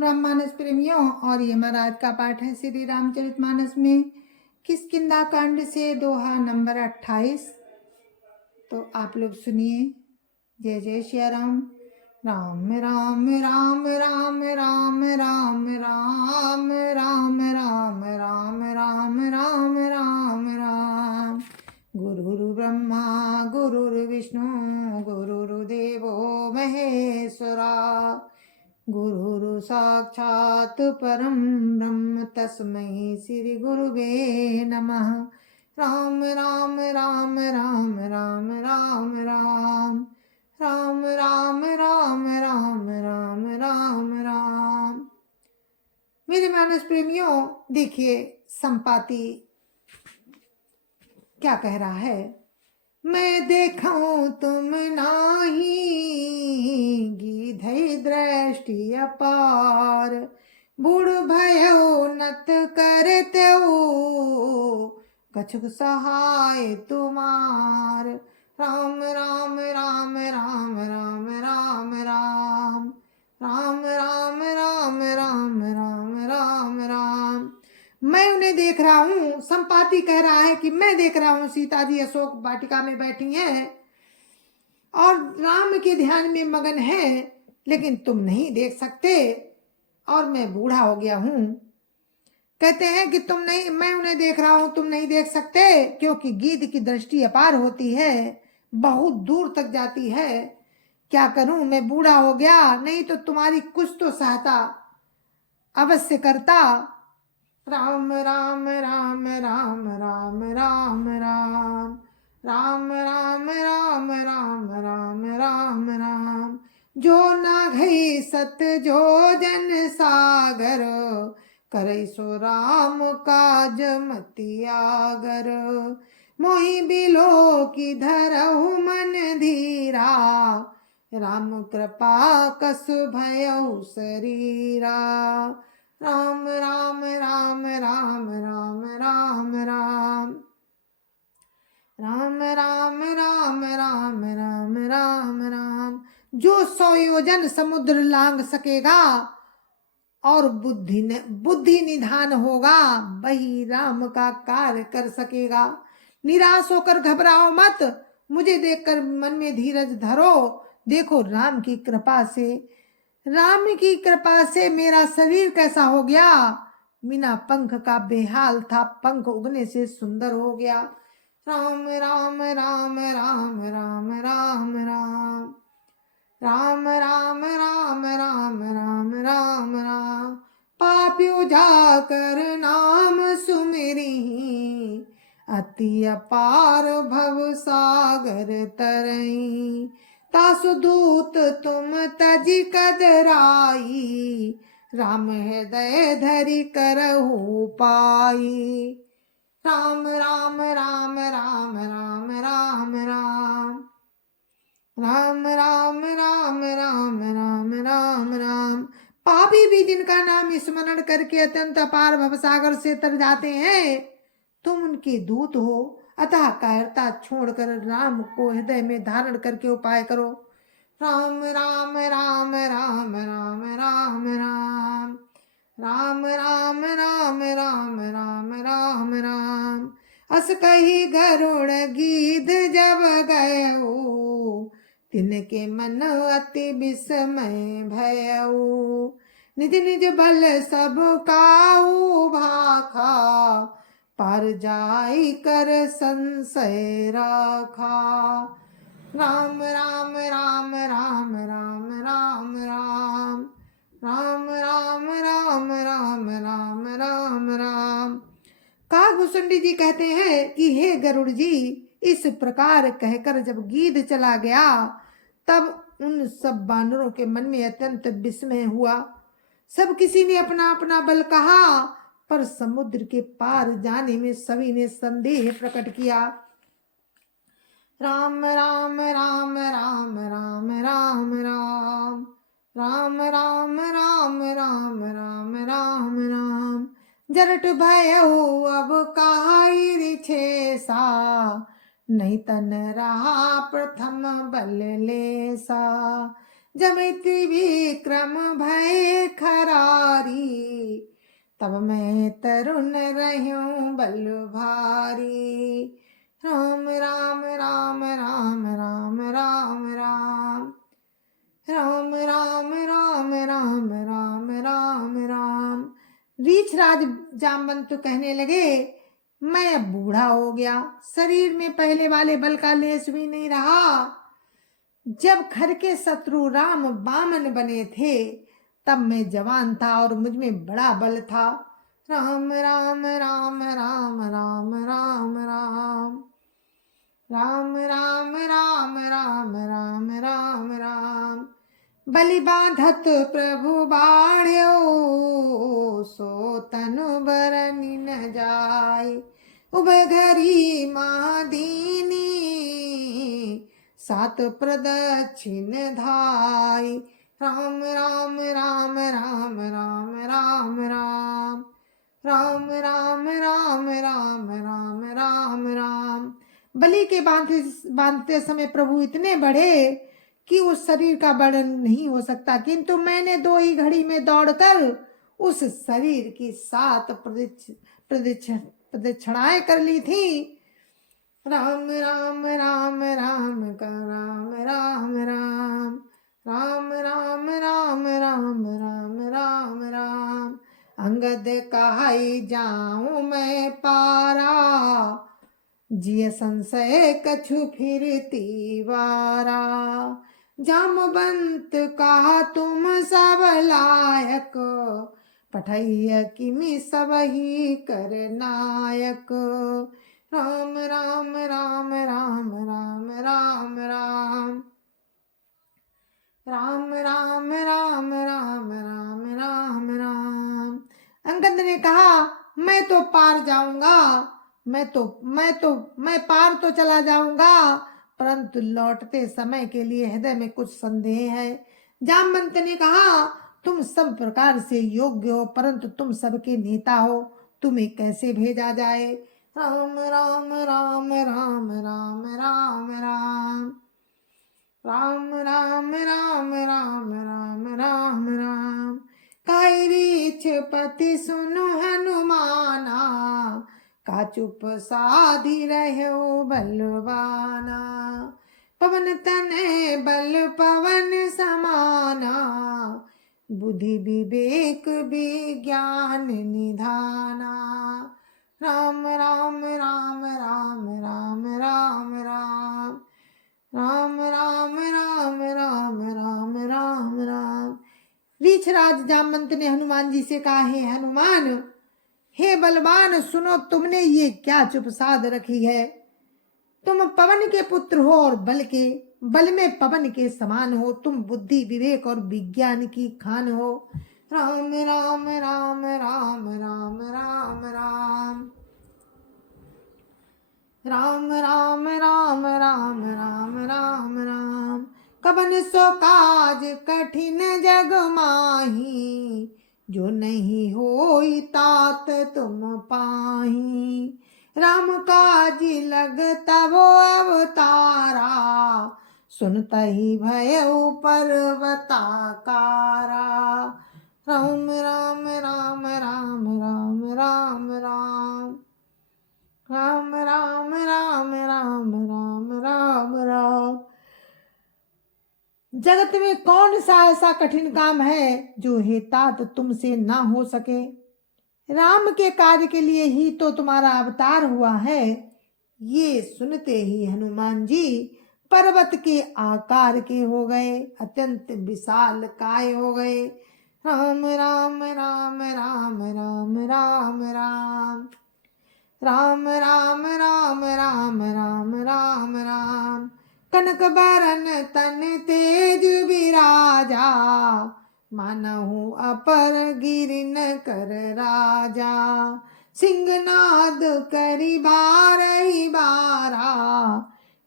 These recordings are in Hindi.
राममानस प्रेमियों, और ये महाराज का पाठ है श्री रामचरितमानस में किष्किंधा कांड से दोहा नंबर 28। तो आप लोग सुनिए। जय जय श्री राम। राम राम राम राम राम राम राम राम राम राम राम राम राम राम। गुरुर् ब्रह्मा गुरुर्विष्णु गुरुर्देवो महेश्वरा, गुरुर् साक्षात् परं ब्रह्म तस्मै श्री गुरुवे नमः। राम राम राम राम राम राम राम राम राम राम राम राम राम राम। मेरे मानस प्रेमियों, देखिए संपाति क्या कह रहा है। मैं देखूं तुम नाही, गीधई दृष्टि अपार, बूढ़ भयो नत करतेऊ, कछुक सहाय तुमार। राम राम राम राम राम राम राम राम राम राम राम राम राम राम। मैं उन्हें देख रहा हूँ। संपाति कह रहा है कि मैं देख रहा हूँ सीता जी अशोक वाटिका में बैठी हैं और राम के ध्यान में मगन है, लेकिन तुम नहीं देख सकते और मैं बूढ़ा हो गया हूँ। कहते हैं कि तुम नहीं, मैं उन्हें देख रहा हूँ, तुम नहीं देख सकते, क्योंकि गीध की दृष्टि अपार होती है, बहुत दूर तक जाती है। क्या करूं, मैं बूढ़ा हो गया, नहीं तो तुम्हारी कुछ तो सहायता अवश्य करता। राम राम राम राम राम राम राम राम राम राम राम राम राम राम। जो ना घई सत जो जन सागर, करे सो राम काज मति आगर। मोहि बिलो की धरहु मन धीरा, राम कृपा कसु भयउ शरीरा। राम राम राम राम राम राम राम राम राम राम राम राम राम राम। जो 100 योजन समुद्र लांग सकेगा और बुद्धि निधान होगा, वही राम का कार्य कर सकेगा। निराश होकर घबराओ मत, मुझे देखकर मन में धीरज धरो। देखो राम की कृपा से मेरा शरीर कैसा हो गया। बिना पंख का बेहाल था, पंख उगने से सुंदर हो गया। राम राम राम राम राम राम राम राम राम राम राम राम राम राम। पापियो जाकर नाम सुमिरी, अति अपार भव सागर तरई। तासु दूत तुम तजी कदराई, राम हृदय धरि करहु पाई। राम राम राम राम राम राम राम राम राम राम राम राम राम राम। पापी भी जिनका नाम स्मरण करके अत्यंत अपार भवसागर से तर जाते हैं, तुम उनके दूत हो, अतः कायरता छोड़कर राम को हृदय में धारण करके उपाय करो। राम राम राम राम राम राम राम राम राम राम राम राम राम राम। अस कही गरुड़ गीध जब गयऊ, तिनके मन अति विस्मय भयऊ। निज निज बल सब काऊ भाखा, पर जाई कर संशय राखा। राम राम राम राम राम राम राम राम राम राम राम राम राम राम। काकभूषुंडी जी कहते हैं कि हे गरुड़ जी, इस प्रकार कहकर जब गीध चला गया, तब उन सब बानरों के मन में अत्यंत विस्मय हुआ। सब किसी ने अपना अपना बल कहा, पर समुद्र के पार जाने में सभी ने संदेह प्रकट किया। राम राम राम राम राम राम राम राम राम राम राम राम राम राम। जरट भयउ अब काई रिछेसा, नहीं तन रहा प्रथम बल लेसा। जमिति विक्रम भय खरा, तब मैं तरुण रहूं बल भारी। राम राम राम राम राम राम राम राम राम राम राम राम राम राम। रीछ राज जामवंत कहने लगे, मैं अब बूढ़ा हो गया, शरीर में पहले वाले बल का लेश भी नहीं रहा। जब खर के शत्रु राम बामन बने थे तब मैं जवान था और मुझ में बड़ा बल था। राम राम राम राम राम राम राम राम राम राम राम राम राम राम। बलि बांधत प्रभु बाढ़्यो, सो तनु बरनि न जाय। उभय घरी महादीनी, सात प्रदक्षिण धाय। राम राम राम राम राम राम राम राम राम राम राम राम राम राम। बलि के बांधते समय प्रभु इतने बढ़े कि उस शरीर का वर्णन नहीं हो सकता, किंतु मैंने 2 ही घड़ी में दौड़कर उस शरीर की 7 प्रदक्षिणाएं कर ली थी। राम राम राम राम का राम राम राम राम राम राम राम राम राम राम। अंगद कहाई जाऊं मैं पारा, जिय संशय कछु फिरती वारा। जामवंत कहा तुम सब लायक, पठैया किमि सब ही कर नायक। राम राम राम राम राम राम राम राम राम राम राम राम राम राम। अंगद ने कहा, मैं तो पार जाऊंगा, मैं पार तो चला जाऊंगा, परंतु लौटते समय के लिए हृदय में कुछ संदेह है। जामवंत ने कहा, तुम सब प्रकार से योग्य हो, परंतु तुम सबके नेता हो, तुम्हें कैसे भेजा जाए। राम राम राम राम राम राम राम राम राम राम राम राम राम राम। काई रीछ पति सुनु हनुमाना, का चुप साधी रहो बलवाना। पवन तनय बल पवन समाना, बुद्धि विवेक विज्ञान निधाना। राम राम राम राम राम राम राम राम राम राम राम राम राम राम। रीछराज जामवंत ने हनुमान जी से कहा, हे हनुमान, हे बलवान, सुनो, तुमने ये क्या चुप साध रखी है। तुम पवन के पुत्र हो और बल में पवन के समान हो। तुम बुद्धि विवेक और विज्ञान की खान हो। राम राम राम राम राम राम राम राम राम राम राम राम राम राम। कबन सो काज कठिन जग माही, जो नहीं होई तात तुम पाही। राम काज लग तबो अवतारा, सुनता ही भयउ पर्वताकारा। राम राम राम राम राम राम राम राम राम राम राम राम राम राम। जगत में कौन सा ऐसा कठिन काम है जो हे तात तुमसे ना हो सके। राम के कार्य के लिए ही तो तुम्हारा अवतार हुआ है। ये सुनते ही हनुमान जी पर्वत के आकार के हो गए, अत्यंत विशाल काय हो गए। राम राम राम राम राम राम राम राम राम राम राम राम राम राम। कनक बरन तन तेज विराजा, मानहु अपर गिरिन कर राजा। सिंहनाद करि बारहि बारा,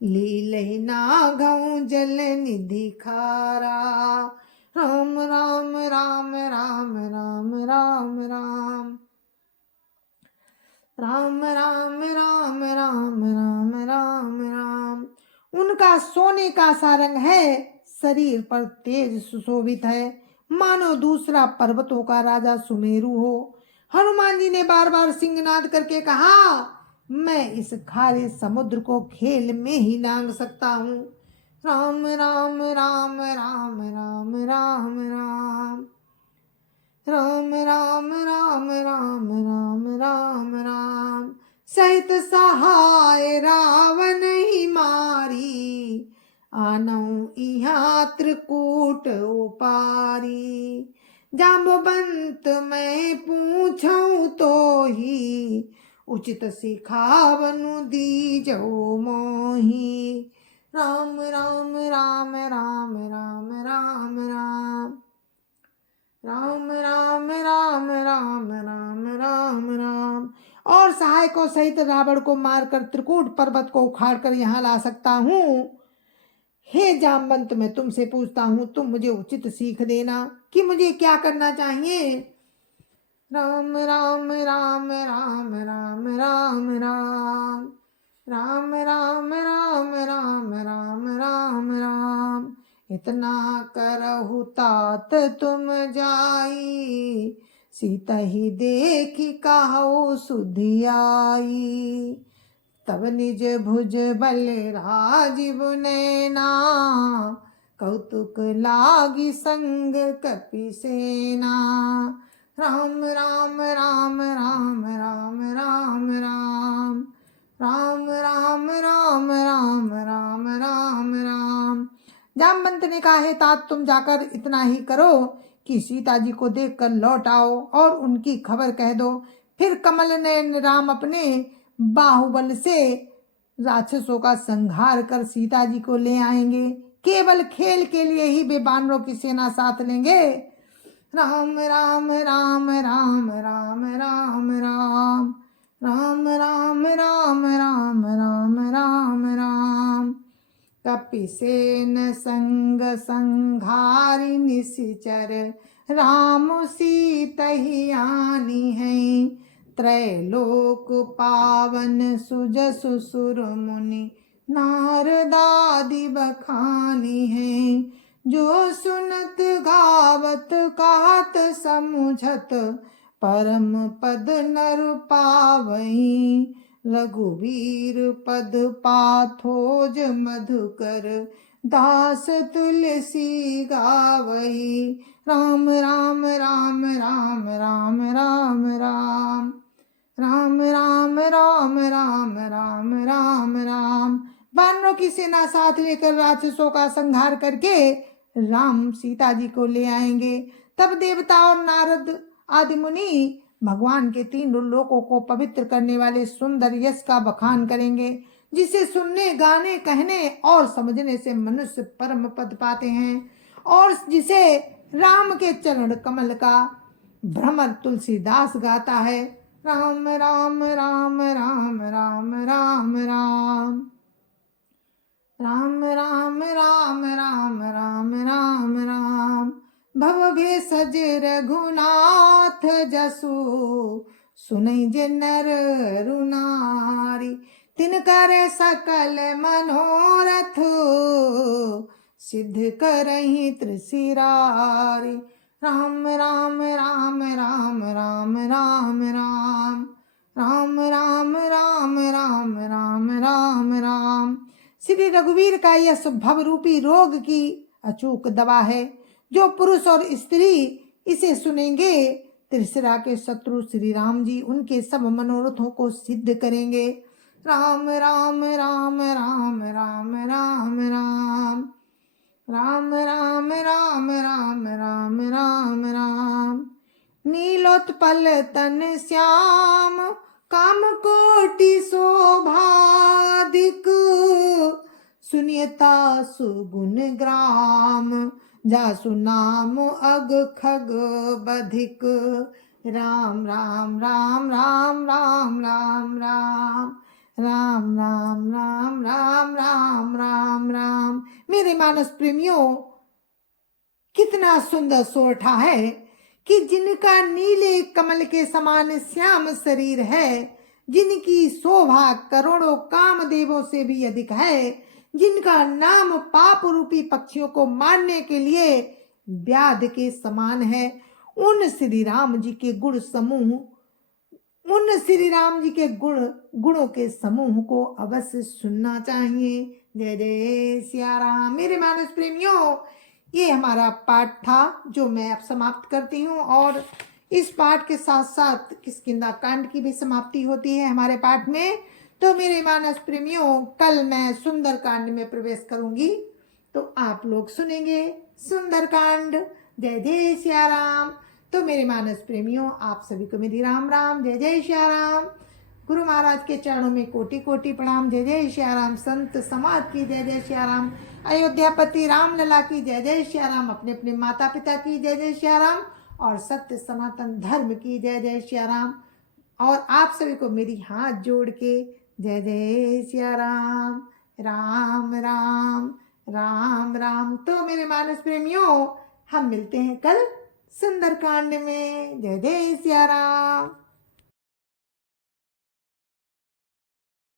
लीलहि नागहु जल निधि खारा। राम राम राम राम राम राम राम राम राम राम राम राम राम राम। उनका सोने का सा रंग है, शरीर पर तेज सुशोभित है, मानो दूसरा पर्वतों का राजा सुमेरु हो। हनुमान जी ने बार बार सिंहनाद करके कहा, मैं इस खारे समुद्र को खेल में ही लांग सकता हूँ। राम राम राम राम राम राम राम राम राम राम राम राम राम राम सहित सहाय रावण ही मारी, आनऊ इहाँ त्रिकूट उपारी। जाम्बवंत मैं पूछूं तो ही, उचित सिखावनु दीजो मोही। राम राम राम राम राम राम राम राम राम राम राम राम राम राम और सहायकों सहित रावण को मारकर त्रिकूट पर्वत को उखाड़कर यहाँ ला सकता हूँ। हे जामवंत, मैं तुमसे पूछता हूँ, तुम मुझे उचित सीख देना कि मुझे क्या करना चाहिए। राम राम राम राम राम राम राम राम राम राम राम राम राम राम इतना करहु तात तुम जाई, सीता ही देखी कहु सुधियाई। तब निज भुज बल राजीव नैना, कौतुक लागी संग कपि सेना। राम राम राम राम राम राम राम राम राम राम राम राम राम राम जामवंत ने कहा, है तात तुम जाकर इतना ही करो कि सीता जी को देखकर लौट आओ और उनकी खबर कह दो। फिर कमल नयन राम अपने बाहुबल से राक्षसों का संहार कर सीता जी को ले आएंगे। केवल खेल के लिए ही वे बानरों की सेना साथ लेंगे। राम राम राम राम राम राम राम राम राम राम राम राम राम राम कपिसेन संग संघारि निशिचर, राम सीतहि आनी है। त्रैलोक पावन सुजसु सुर मुनि, नारदादि बखानी है। जो सुनत गावत कहत समुझत, परम पद नर पावई। रघुवीर पद पाथोज मधुकर, दास तुलसी गावई। राम राम राम राम राम राम राम राम राम राम राम राम राम राम वानरों की सेना साथ लेकर राक्षसों का संहार करके राम सीता जी को ले आएंगे। तब देवता और नारद आदि मुनि भगवान के तीन लोकों को पवित्र करने वाले सुंदर यश का बखान करेंगे, जिसे सुनने, गाने, कहने और समझने से मनुष्य परम पद पाते हैं, और जिसे राम के चरण कमल का भ्रमर तुलसीदास गाता है। राम राम राम राम राम राम राम राम राम राम राम राम राम राम भव भेषज रघुनाथ जसु, सुनई जे नर रुनारी। तिनकर सकल मनोरथ, सिद्ध करहि त्रिशिरारी। राम राम राम राम राम राम राम राम राम राम राम राम राम राम श्री रघुवीर का यह भव रूपी रोग की अचूक दवा है। जो पुरुष और स्त्री इसे सुनेंगे, त्रिशिरा के शत्रु श्री राम जी उनके सब मनोरथों को सिद्ध करेंगे। राम राम राम राम राम राम राम राम राम राम राम राम राम राम नीलोत्पल तन श्याम, काम कोटि शोभाधिक। सुनियता सुगुण ग्राम, जासु नाम अग खग बधिक। राम राम राम राम राम राम राम राम राम राम राम राम राम राम मेरे मानस प्रेमियों, कितना सुंदर सोरठा है कि जिनका नीले कमल के समान श्याम शरीर है, जिनकी शोभा करोड़ों कामदेवों से भी अधिक है, जिनका नाम पाप रूपी पक्षियों को मारने के लिए व्याध के समान है, उन श्री राम जी के गुण समूह मुन्न श्री राम जी के गुणों के समूह को अवश्य सुनना चाहिए। जय जय सिया राम। मेरे मानस प्रेमियों, ये हमारा पाठ था जो मैं अब समाप्त करती हूँ, और इस पाठ के साथ साथ किष्किंधा कांड की भी समाप्ति होती है हमारे पाठ में। तो मेरे मानस प्रेमियों, कल मैं सुंदर कांड में प्रवेश करूंगी, तो आप लोग सुनेंगे सुंदर कांड। जय जय सिया राम। तो मेरे मानस प्रेमियों, आप सभी को मेरी राम राम, जय जय सिया राम। गुरु महाराज के चरणों में कोटि कोटि प्रणाम। जय जय सिया राम। संत समाज की जय जय सिया राम। अयोध्यापति राम लला की जय जय सिया राम। अपने अपने माता पिता की जय जय सिया राम, और सत्य सनातन धर्म की जय जय सिया राम। और आप सभी को मेरी हाथ जोड़ के जय जय सिया राम। राम राम राम राम। तो मेरे मानस प्रेमियों, हम मिलते हैं कल सुंदरकांड में। जय जय सिया राम।